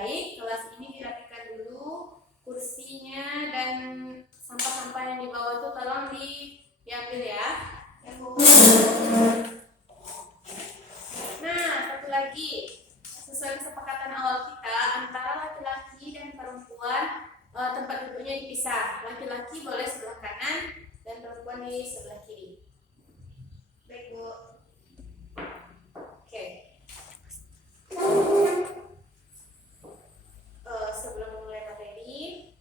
baik, kelas ini dirapikan dulu kursinya dan sampah-sampah yang di bawah itu tolong diambil ya. Nah, satu lagi, sesuai kesepakatan awal kita antara laki-laki dan perempuan tempat duduknya dipisah. Laki-laki boleh sebelah kanan dan perempuan di sebelah kiri. Baik, Bu. Oke. Sebelum mulai materi,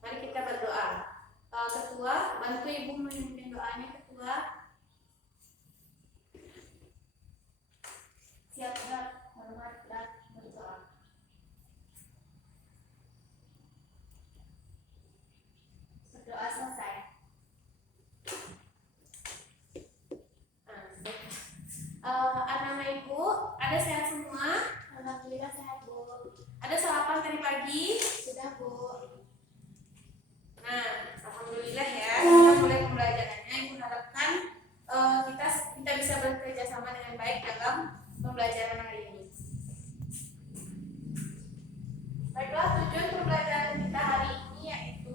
mari kita berdoa. Ketua, bantu Ibu memimpin doanya, Ketua. Siap, Kak. Hormat dan berdoa. Berdoa selesai. Anak-anak Ibu, ada sehat semua? Alhamdulillah sehat, Bu. Ada sarapan tadi pagi? Sudah, Bu. Nah, alhamdulillah ya. Kita mulai pembelajarannya. Ibu harapkan kita bisa bekerja sama dengan baik dalam pembelajaran hari ini. Baiklah, tujuan pembelajaran kita hari ini yaitu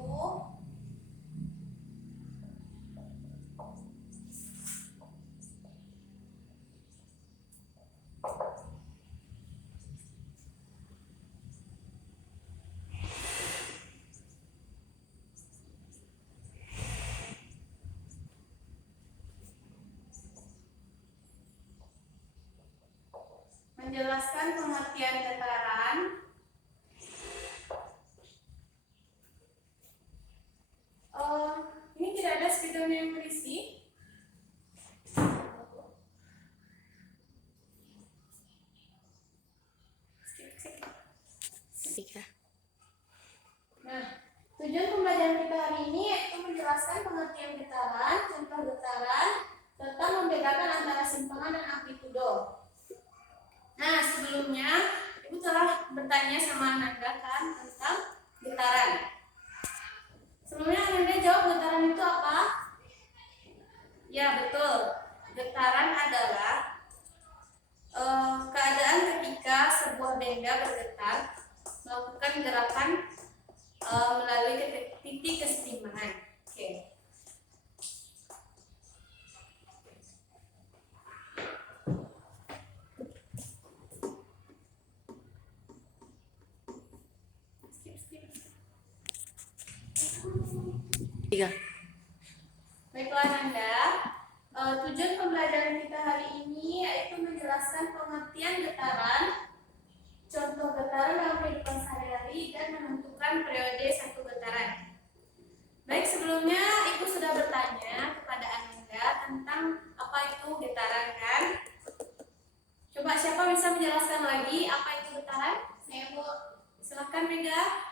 menjelaskan pengertian getaran, ini tidak ada spidolnya yang berisi. Nah, tujuan pembelajaran kita hari ini yaitu menjelaskan pengertian getaran, contoh getaran, serta membedakan antara simpangan dan amplitudo. Nah, sebelumnya Ibu telah bertanya sama Ananda kan tentang getaran. Sebelumnya Ananda jawab getaran itu apa? Ya, betul. Getaran adalah keadaan ketika sebuah benda bergetar melakukan gerakan melalui titik kesetimbangan. Oke. Baiklah Nanda, tujuan pembelajaran kita hari ini yaitu menjelaskan pengertian getaran, contoh getaran dalam kehidupan sehari-hari, dan menentukan periode satu getaran. Baik, sebelumnya Ibu sudah bertanya kepada Ananda tentang apa itu getaran kan? Coba siapa bisa menjelaskan lagi apa itu getaran? Saya, Bu. Silakan Mega.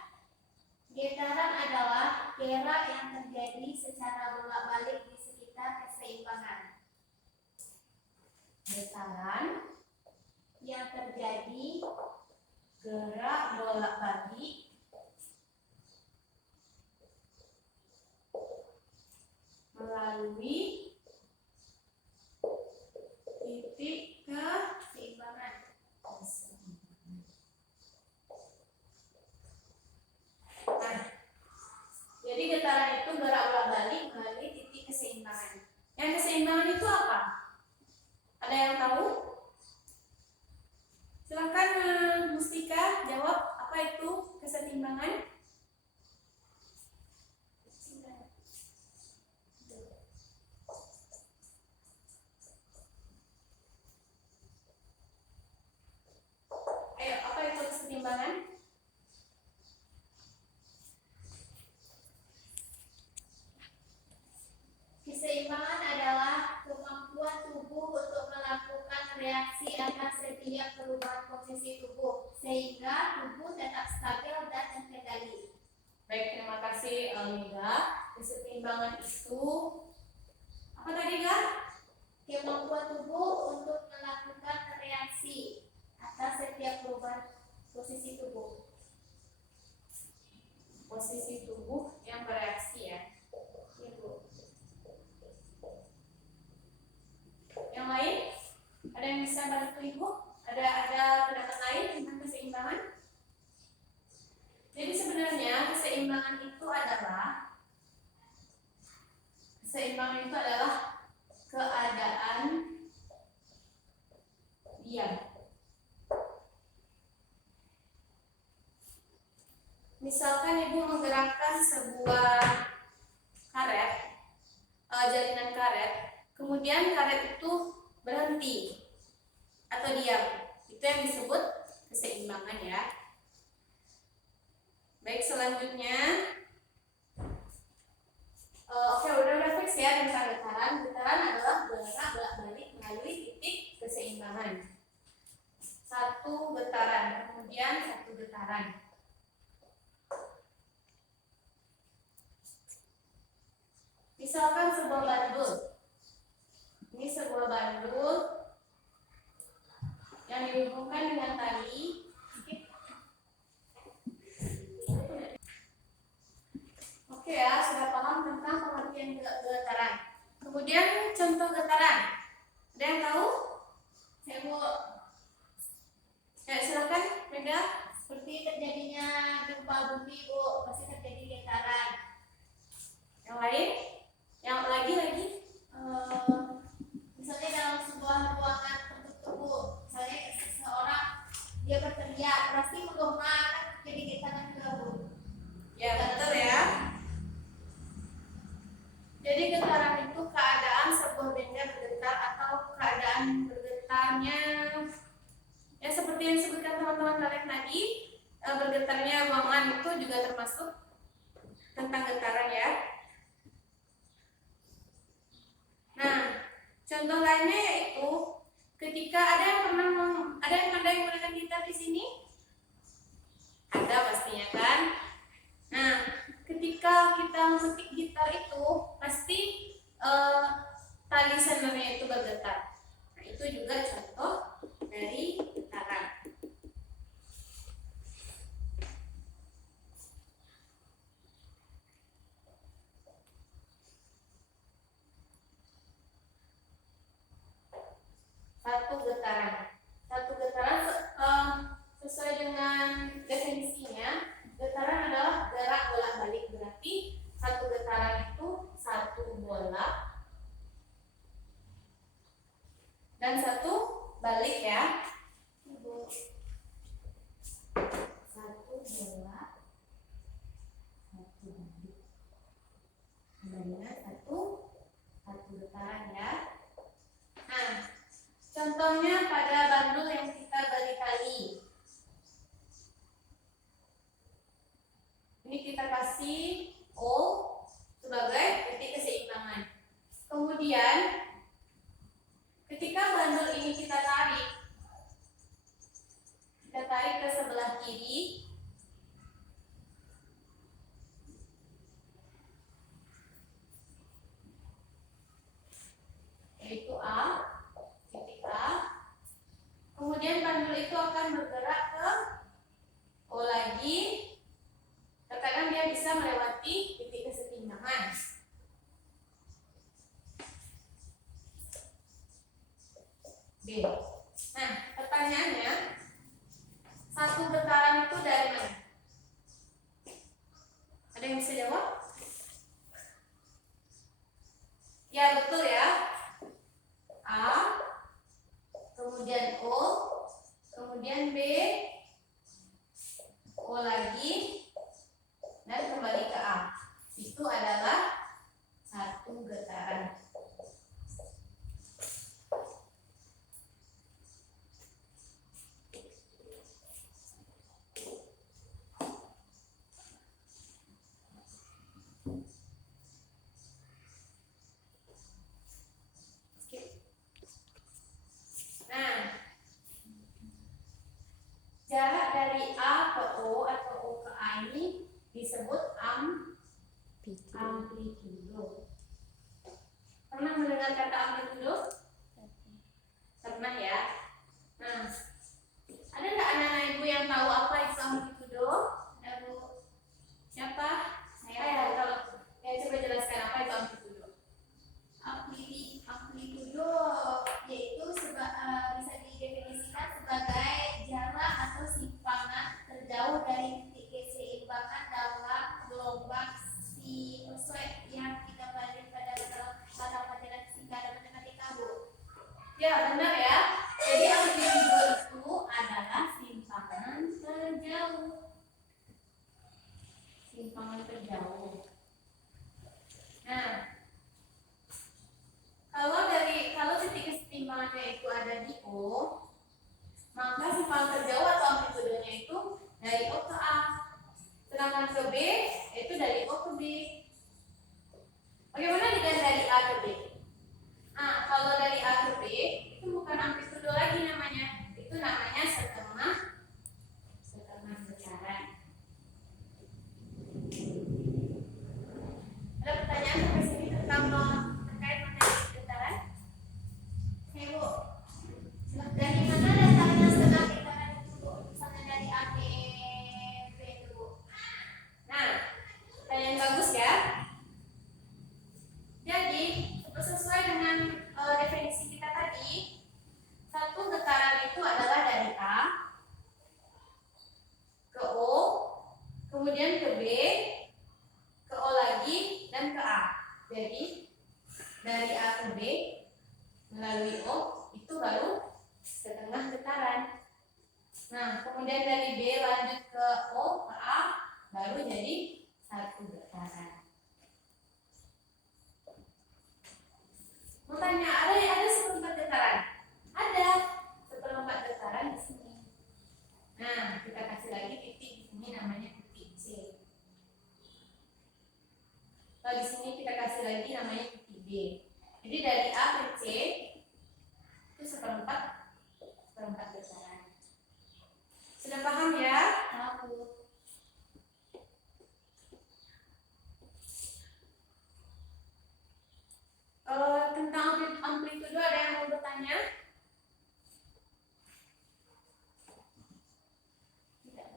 Getaran adalah gerak yang terjadi secara bolak-balik di sekitar keseimbangan. Getaran yang terjadi gerak bolak-balik melalui titik keseimbangan. Nah, jadi getaran itu gerak bolak-balik melalui titik keseimbangan. Yang keseimbangan itu apa? Ada yang tahu? Silakan Mustika jawab, apa itu keseimbangan? Ayo, apa itu keseimbangan? Keseimbangan adalah kemampuan tubuh untuk melakukan reaksi atas setiap perubahan posisi tubuh sehingga tubuh tetap stabil dan terkendali. Baik, terima kasih Almida. Keseimbangan itu apa tadi Kak? Kemampuan tubuh untuk melakukan reaksi atas setiap perubahan posisi tubuh. Posisi tubuh yang bereaksi ya. Yang lain? Ada yang bisa bantu Ibu? Ada pendapat lain tentang keseimbangan? kemudian karet itu berhenti atau diam. Itu yang disebut keseimbangan ya. Baik, selanjutnya oke, udah fix ya tentang getaran. Getaran adalah gerak bolak-balik melalui titik keseimbangan. Satu getaran, kemudian satu getaran. Misalkan sebuah bandul. Ini sebuah bandul yang dihubungkan dengan tali. Oke ya, sudah paham tentang pengertian getaran. Kemudian contoh getaran. Ada yang tahu? Bu. Ya, silakan, Mega. Seperti terjadinya gempa bumi, Bu, pasti terjadi getaran. Yang lain? Yang lagi? Misalnya dalam sebuah ruangan tertutup, Bu, misalnya seseorang dia berteriak, pasti menggema, kan jadi getaran juga, Bu. Ya, betul ya. Jadi getaran itu keadaan sebuah benda bergetar atau keadaan bergetarnya, ya seperti yang disebutkan teman-teman kalian tadi, bergetarnya ruangan itu juga termasuk tentang getaran ya. Nah, contoh lainnya yaitu ketika ada yang menggunakan gitar di sini, ada pastinya kan. Nah, ketika kita memetik gitar itu pasti tali senarnya itu bergetar. Nah, itu juga contoh dari getaran. Satu getaran sesuai dengan definisinya, getaran adalah gerak bolak-balik. Berarti satu getaran itu satu bola dan satu balik ya. Ibu. Satu bola, satu balik. Kemudian satu getaran ya. Nah, contohnya pada bandul yang kita beri tali. Ini kita kasih O sebagai titik keseimbangan. Kemudian ketika bandul ini kita tarik ke sebelah kiri, yaitu titik A. Kemudian bandul itu akan bergerak ke O lagi. Katakan dia bisa melewati titik keseimbangan. B. Nah, pertanyaannya, satu getaran itu dari mana? Ada yang bisa jawab? Ya, betul ya. A, kemudian O, kemudian B, O lagi, dan kembali ke A. Itu adalah satu getaran. Nah, jarak dari A ke O atau O ke A ini disebut amplitudo. Pernah mendengar kata amplitudo? Pernah ya. Nah, ada nggak anak-anak ibu yang tahu apa itu amplitudo? Ada Bu? Siapa? Saya. Kalau coba jelaskan apa itu amplitudo. Amplitudo yaitu bisa didefinisikan sebagai jarak atau simpangan terjauh dari titik keseimbangan dalam gelombang sinusoid yang kita pelajari pada pelajaran fisika dan matematika, Bu. Ya, benar ya. Jadi amplitudo itu adalah simpangan terjauh. Simpangan terjauh. Nah, kalau dari melalui O, itu baru setengah getaran. Nah, kemudian dari B lanjut ke O, ke A, baru jadi 1 getaran. Mau tanya, ada seperempat getaran? Ada seperempat getaran di sini. Nah, kita kasih lagi titik di sini namanya titik C. Kalau di sini kita kasih lagi namanya titik B. Jadi dari A ke C itu seperempat getaran. Sudah paham ya? Tahu. Tentang amplitudo ada yang mau bertanya? Tidak.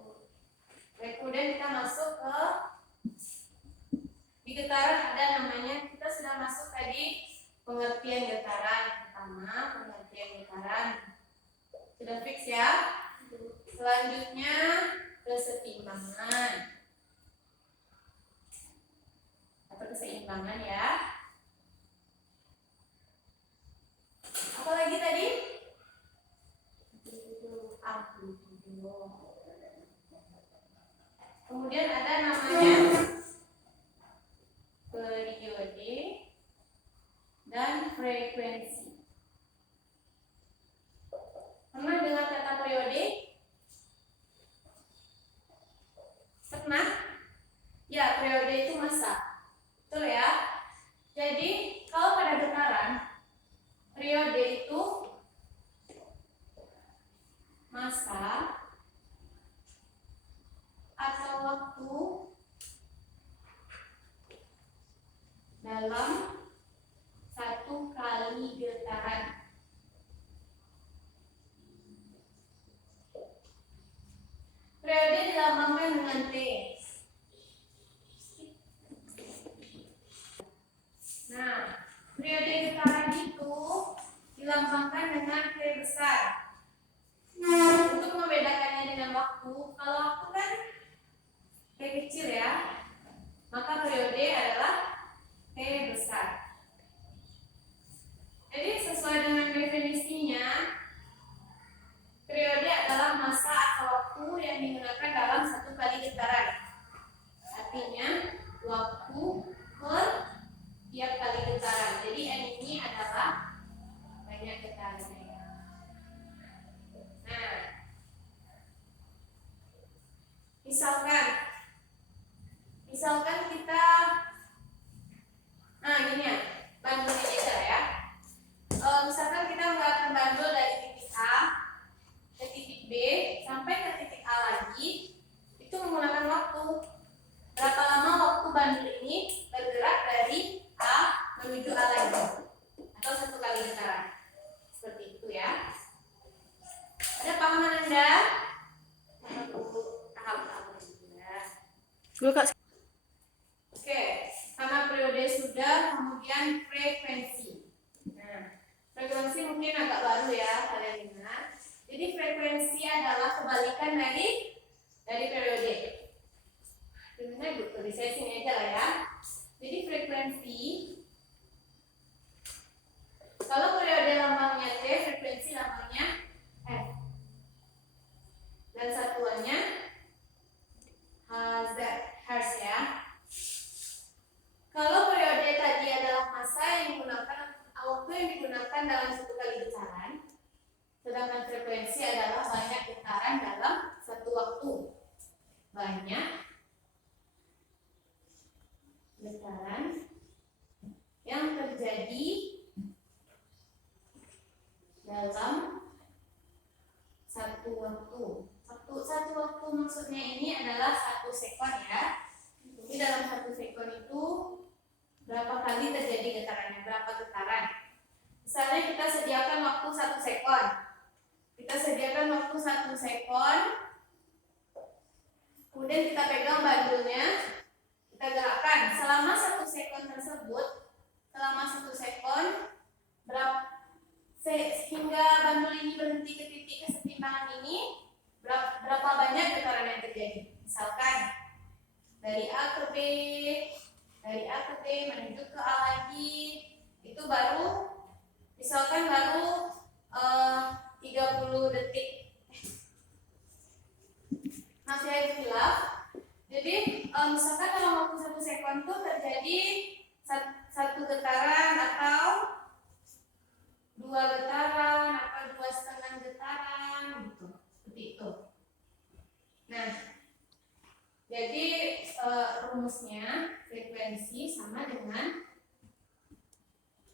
Baik, kemudian kita masuk ke di getaran ada namanya, kita sudah masuk tadi pengertian getaran. Pertama, pengertian getaran sudah fix ya. Selanjutnya kesetimbangan atau keseimbangan ya. Apa lagi tadi? Amplitudo. Kemudian ada namanya periode dan frekuensi. Pernah dengar kata periode? Pernah? Ya, periode itu masa. Betul ya? Jadi, kalau pada getaran, periode itu masa atau waktu dalam satu kali getaran. Periode dilambangkan dengan T. Nah, periode getaran itu dilambangkan dengan T besar. Untuk membedakannya dengan waktu, kalau waktu kan T kecil ya, maka periode adalah T besar. Jadi sesuai dengan definisinya, periode adalah masa atau waktu yang digunakan dalam satu kali getaran. Artinya waktu per tiap kali getaran. Jadi N ini adalah banyak getarannya. Nah, misalkan kita, nah gini ya, bandul ini aja ya. Misalkan kita menggunakan bandul dari titik A ke titik B sampai ke titik A lagi, itu menggunakan waktu. Berapa lama waktu bandul ini bergerak dari A menuju A lagi, atau satu kali getaran. Seperti itu ya. Ada pahaman Anda? Paham ya. Oke, karena periode sudah, kemudian frekuensi. Nah, frekuensi mungkin agak baru ya kalian dengar. Jadi frekuensi adalah kebalikan dari periode. Sebenarnya tulis saya sini aja lah ya. Jadi frekuensi, kalau periode lambangnya T, frekuensi lambangnya F. Dan satuannya Hertz ya. Kalau periode tadi adalah masa yang digunakan, waktu yang digunakan dalam satu kali getaran, sedangkan frekuensi adalah banyak getaran dalam satu waktu. Banyak getaran yang terjadi dalam satu waktu. Satu waktu maksudnya ini adalah 1 sekon ya. Jadi dalam 1 sekon itu berapa kali terjadi getarannya, berapa getaran. Misalnya kita sediakan waktu 1 sekon. Kita sediakan waktu 1 sekon. Kemudian kita pegang bandulnya, kita gerakkan. Selama 1 sekon tersebut, selama 1 sekon, sehingga bandul ini berhenti ke titik kesetimbangan ini, berapa banyak getaran yang terjadi. Misalkan dari A ke B, dari A ke B menuju ke A lagi, itu baru 5 Misalkan baru 30 detik. Maaf ya itu hilaf. Jadi misalkan dalam waktu 1 sekon itu terjadi satu getaran atau 2 getaran atau 2,5 getaran gitu. Seperti itu. Nah, jadi rumusnya frekuensi sama dengan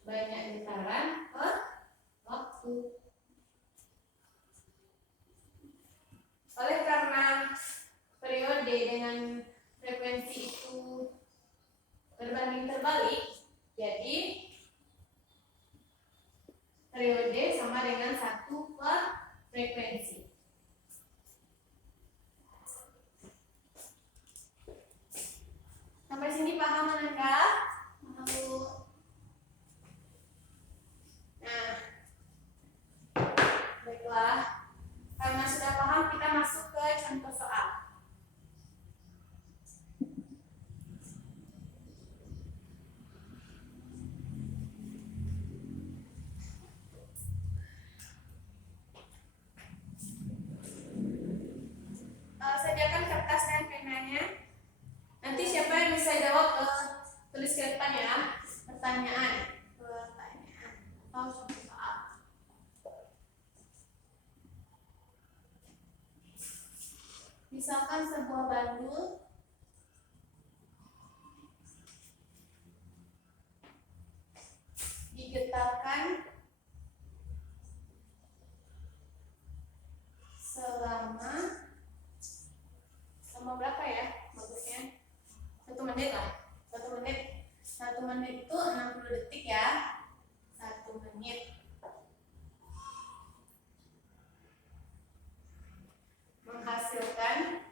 banyak getaran per waktu. Oleh karena periode dengan frekuensi itu berbanding terbalik, jadi periode sama dengan 1 per frekuensi. Sampai sini paham Ananda? Lalu Nah, baiklah. Karena sudah paham, kita masuk ke contoh soal. Sediakan kertas dan penanya. Nanti siapa yang bisa jawab tulis ke depan ya. Pertanyaan atau contoh soal. Misalkan sebuah bandul digetarkan selama berapa ya bagusnya? 1 menit lah. 1 menit. 1 menit itu 60 detik ya. 1 menit. Menghasilkan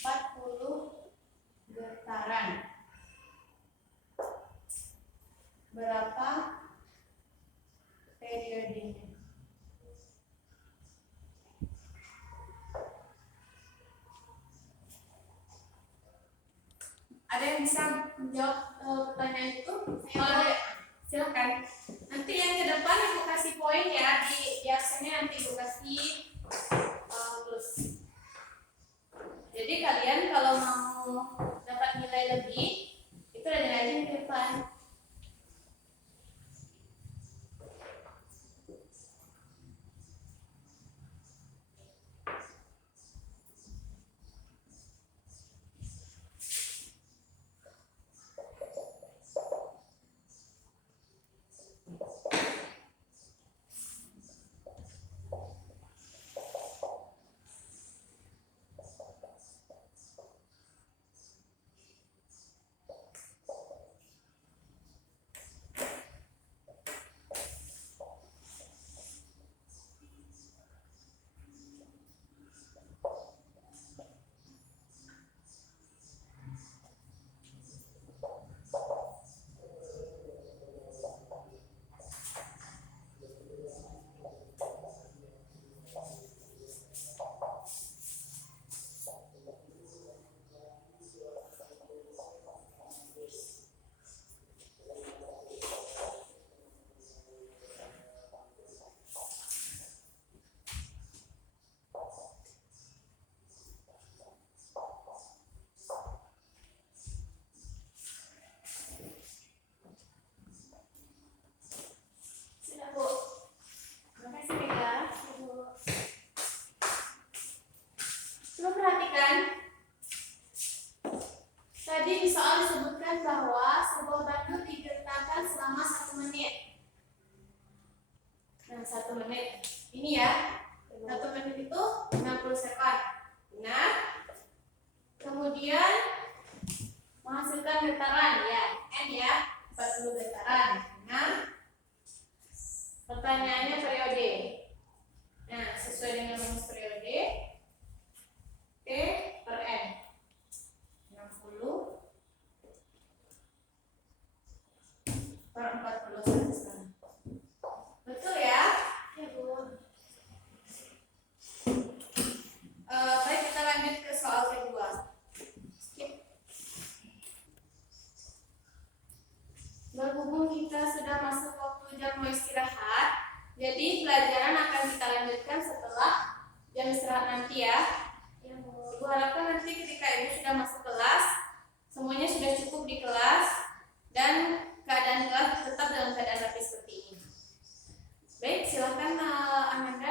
40 getaran. Berapa periodenya? Ada yang bisa menjawab pertanyaan itu? Silakan. Nanti yang ke depan aku kasih poin ya, di absennya nanti aku kasih plus. Jadi kalian kalau mau dapat nilai lebih, itu rajin aja ke depan. Tadi di soal disebutkan bahwa sebuah bandul digetarkan selama 1 menit. Nah, 1 menit. Ini ya. 1 menit itu 60 sekon. Benar? Kemudian menghasilkan getaran ya. N ya, 40 getaran. Nah, pertanyaannya periode. Nah, sesuai dengan rumus periode T per N 60 per 40 sekarang. Betul ya? ya Bu. Baik, kita lanjut ke soal kedua. Skip. Berhubung kita sudah masuk waktu jam mau istirahat, jadi pelajaran akan kita lanjutkan setelah jam istirahat nanti ya. Ibu harapkan nanti ketika ibu sudah masuk kelas, semuanya sudah cukup di kelas dan keadaan kelas tetap dalam keadaan rapi seperti ini. Baik, silakan Amanda